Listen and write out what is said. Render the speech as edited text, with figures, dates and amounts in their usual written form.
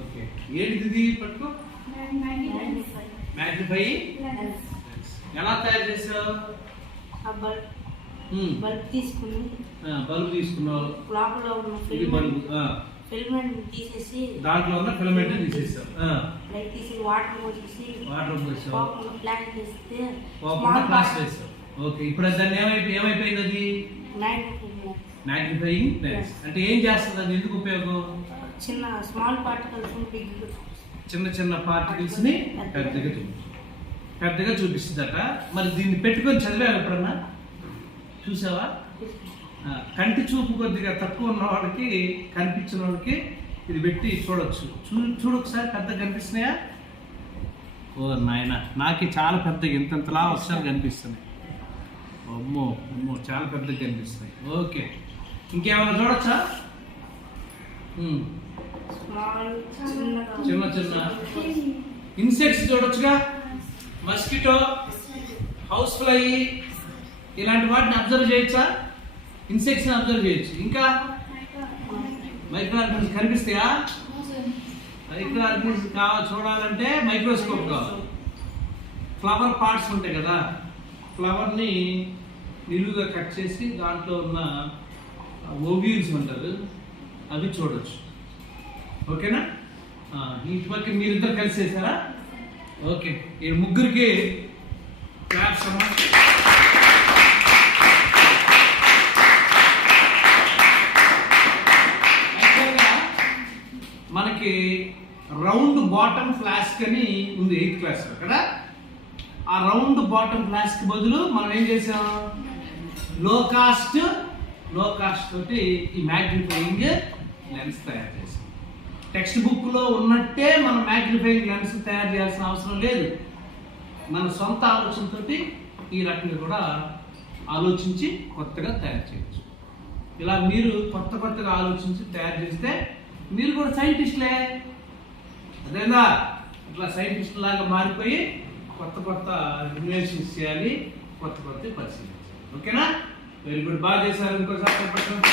Okay, ఏంటిది పట్టుకో. Magnify ఎలా తయారు చేసావు? బల్బ్ తీసుకుని బల్బ్ తీసుకున్నావు, లోపల ఉన్న ఫిలమెంట్ తీసేసి దాంట్లో ఉన్న ఫిలమెంట్ తీసేసావు, లైట్ తీసి వాటర్ పోసేసి ప్లాస్టిక్ చేస్తే ప్లాస్టిక్ వేసావు. ఓకే, ఇప్పుడు దాన్ని ఏమైపోయింది? అది మ్యాగ్నిఫైయింగ్ లెన్స్. అంటే ఏం చేస్తుంది అది? ఎందుకు ఉపయోగం? చిన్న స్మాల్ పార్టికల్స్ చిన్న చిన్న పార్టికల్స్ ని పెద్దగా చూపిస్తుందట. మరి దీన్ని పెట్టుకొని చదివావు ఎప్పుడన్నా? చూసావా? కంటి చూపు కొద్దిగా తక్కువ ఉన్న వాడికి, కనిపించిన వాడికి ఇది పెట్టి చూడొచ్చు. చూడు ఒకసారి, పెద్దగా కనిపిస్తున్నాయా? ఓ నాయన, నాకు చాలా పెద్దగా ఇంతలా అక్షరాలు కనిపిస్తున్నాయి. అమ్మో అమ్మో, చాలా పెద్దగా కనిపిస్తున్నాయి. ఓకే, ఇంకేమైనా చూడొచ్చా? చిన్న చిన్న ఇన్సెక్ట్స్ చూడొచ్చుగా. మస్కిటో, హౌస్ ఫ్లై, ఇలాంటి వాటిని అబ్జర్వ్ చేయొచ్చా? ఇన్సెక్ట్స్ అబ్జర్వ్ చేయొచ్చు. ఇంకా మైక్రో ఆర్గానిజమ్స్ కనిపిస్తాయా? మైక్రో ఆర్గానిజమ్స్ చూడాలంటే మైక్రోస్కోప్ కావాలి. ఫ్లవర్ పార్ట్స్ ఉంటాయి కదా, ఫ్లవర్ని నిలువుగా కట్ చేసి దాంట్లో ఉన్న ఓవ్యూల్స్ ఉంటారు, అవి చూడొచ్చు. ఓకేనా? ఇంటి పక్క మీరిద్దరు కలిసి చేశారా? ఓకే, ఈ ముగ్గురికి క్లాప్స్ అమ్మా. మనకి రౌండ్ బాటమ్ ఫ్లాస్క్ అని ఉంది 8th క్లాస్ కదా. ఆ రౌండ్ బాటమ్ ఫ్లాస్క్ బదులు మనం ఏం చేసాం? లో కాస్ట్ తోటి ఈ మ్యాగ్నిఫైయింగ్ లెన్స్ తయారు చేసాం. టెక్స్ట్ బుక్ లో ఉన్నట్టే మనం మ్యాగ్నిఫైయింగ్ లెన్స్ తయారు చేయాల్సిన అవసరం లేదు. మన సొంత ఆలోచనతోటి ఈ రకంగా కూడా ఆలోచించి కొత్తగా తయారు చేయొచ్చు. ఇలా మీరు కొత్తగా ఆలోచించి తయారు చేస్తే మీరు కూడా సైంటిస్టులే. అదేనా? ఇట్లా సైంటిస్ట్ లాగా మారిపోయి కొత్త ఇన్వెన్షన్స్ చేయాలి, కొత్త పరిశీలించాలి. ఓకేనా? వెరీ గుడ్, బాగా చేశారు. ఇంకోసారి చెప్పండి.